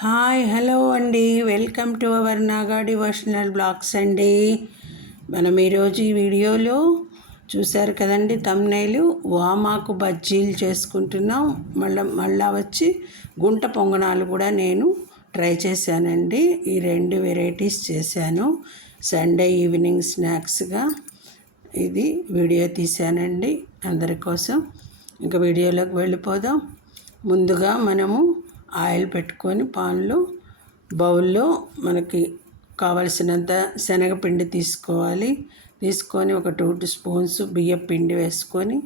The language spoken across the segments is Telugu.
హాయ్ హలో అండి, welcome to our Naga devotional blogs అండి. మనం ఈరోజు ఈ వీడియోలో చూశారు కదండి తమ్నైలు, వామాకు బజ్జీలు చేసుకుంటున్నాం. మళ్ళా వచ్చి గుంట పొంగనాలు కూడా నేను ట్రై చేశానండి. ఈ రెండు వెరైటీస్ చేశాను సండే ఈవినింగ్ స్నాక్స్గా. ఇది వీడియో తీశానండి అందరి కోసం. ఇంకా వీడియోలోకి వెళ్ళిపోదాం. ముందుగా మనము ఆయిల్ పెట్టుకొని పాన్లో బౌల్లో మనకి కావలసినంత శనగపిండి తీసుకొని ఒక 2 స్పూన్స్ బియ్యం పిండి వేసుకొని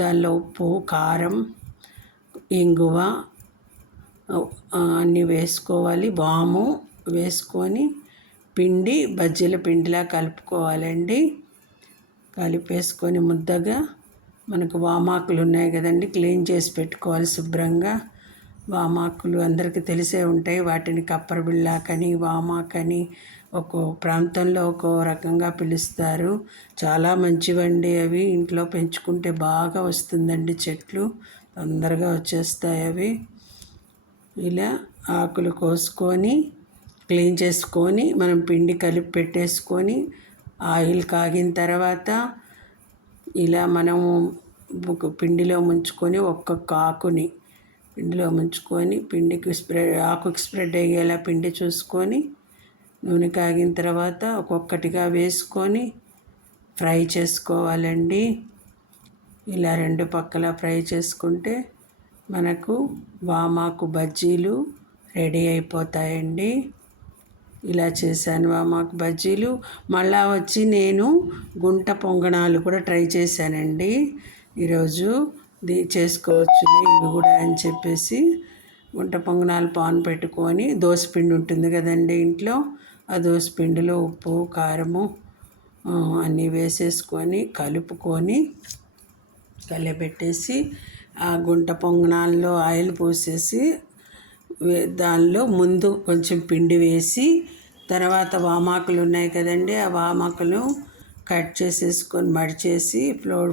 దానిలో ఉప్పు, కారం, ఇంగువ అన్నీ వేసుకోవాలి. వాము వేసుకొని పిండి బజ్జీల పిండిలా కలుపుకోవాలండి. కలిపేసుకొని ముద్దగా మనకు వామాకులు ఉన్నాయి కదండి, క్లీన్ చేసి పెట్టుకోవాలి శుభ్రంగా. వామాకులు అందరికీ తెలిసే ఉంటాయి. వాటిని కప్పర బిళ్ళాకని, వామాకని ఒక్కో ప్రాంతంలో ఒక్కో రకంగా పిలుస్తారు. చాలా మంచివండి అవి. ఇంట్లో పెంచుకుంటే బాగా వస్తుందండి, చెట్లు తొందరగా వచ్చేస్తాయి అవి. ఇలా ఆకులు కోసుకొని క్లీన్ చేసుకొని మనం పిండి కలిపి పెట్టేసుకొని ఆయిల్ కాగిన తర్వాత ఇలా మనము పిండిలో ముంచుకొని ఒక్కొక్క ఆకుని పిండిలో ముంచుకొని పిండికి ఆకుకి స్ప్రెడ్ అయ్యేలా పిండి చూసుకొని నూనె కాగిన తర్వాత ఒక్కొక్కటిగా వేసుకొని ఫ్రై చేసుకోవాలండి. ఇలా 2 పక్కల ఫ్రై చేసుకుంటే మనకు వామాకు బజ్జీలు రెడీ అయిపోతాయండి. ఇలా చేశాను వామాకు బజ్జీలు. మళ్ళా వచ్చి నేను గుంట పొంగనాలు కూడా ట్రై చేశానండి. ఈరోజు చేసుకోవచ్చులే ఇవి కూడా అని చెప్పేసి గుంట పొంగనాలు పాన్ పెట్టుకొని దోసపిండి ఉంటుంది కదండి ఇంట్లో, ఆ దోసపిండిలో ఉప్పు, కారము అన్నీ వేసేసుకొని కలుపుకొని కలిపెట్టేసి ఆ గుంట పొంగనాల్లో ఆయిల్ పోసేసి దానిలో ముందు కొంచెం పిండి వేసి తర్వాత వామాకులు ఉన్నాయి కదండి, ఆ వామాకులు కట్ చేసేసుకొని మడిచేసి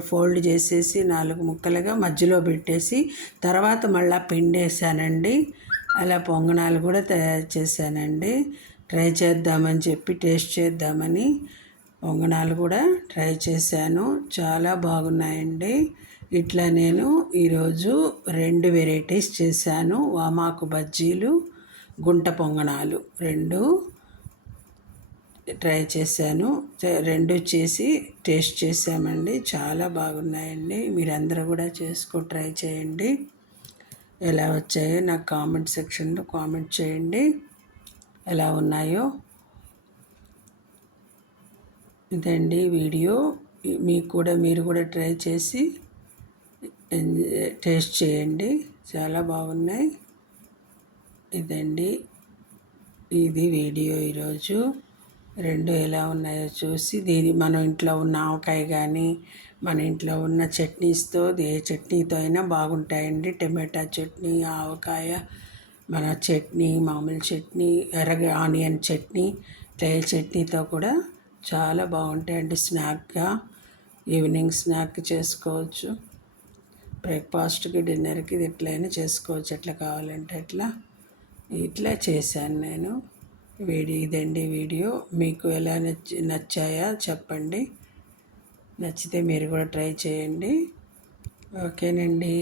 ఫోల్డ్ చేసేసి 4 ముక్కలుగా మధ్యలో పెట్టేసి తర్వాత మళ్ళీ పిండి వేసానండి. అలా పొంగనాలు కూడా తయారు చేశానండి. ట్రై చేద్దామని చెప్పి టేస్ట్ చేద్దామని పొంగనాలు కూడా ట్రై చేశాను. చాలా బాగున్నాయండి. ఇట్లా నేను ఈరోజు 2 వెరైటీస్ చేశాను. వామాకు బజ్జీలు, గుంట పొంగనాలు 2 ట్రై చేశాను. 2 చేసి టేస్ట్ చేసామండి. చాలా బాగున్నాయండి. మీరందరూ కూడా ట్రై చేయండి. ఎలా వచ్చాయో నాకు కామెంట్ సెక్షన్లో కామెంట్ చేయండి, ఎలా ఉన్నాయో. ఇదండి వీడియో. మీరు కూడా ట్రై చేసి టేస్ట్ చేయండి. చాలా బాగున్నాయి. ఇది వీడియో ఈరోజు. 2 ఎలా ఉన్నాయో చూసి మన ఇంట్లో ఉన్న ఆవకాయ కానీ మన ఇంట్లో ఉన్న చట్నీస్తో ఏ చట్నీతో అయినా బాగుంటాయండి. టమాటా చట్నీ, ఆవకాయ, మన చట్నీ, మామూలు చట్నీ, ఆనియన్ చట్నీ, టైల్ చట్నీతో కూడా చాలా బాగుంటాయండి. స్నాక్గా ఈవినింగ్ స్నాక్ చేసుకోవచ్చు. బ్రేక్ఫాస్ట్కి, డిన్నర్కి ఇది ఎట్లయినా చేసుకోవచ్చు. ఎట్లా కావాలంటే ఇట్లా చేశాను నేను. ఇదండి వీడియో. మీకు ఎలా నచ్చాయా చెప్పండి. నచ్చితే మీరు కూడా ట్రై చేయండి. ఓకేనండి.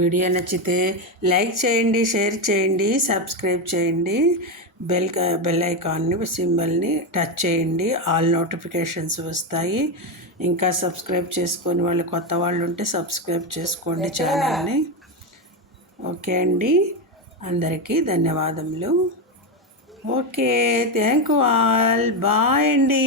వీడియో నచ్చితే లైక్ చేయండి, షేర్ చేయండి, సబ్స్క్రైబ్ చేయండి. బెల్ ఐకాన్ని సింబల్ని టచ్ చేయండి. ఆల్ నోటిఫికేషన్స్ వస్తాయి. ఇంకా సబ్స్క్రైబ్ చేసుకొని వాళ్ళు కొత్త వాళ్ళు ఉంటే సబ్స్క్రైబ్ చేసుకోండి ఛానల్ని. ఓకే అండి, అందరికీ ధన్యవాదములు. Okay, thank you all. Bye అండి.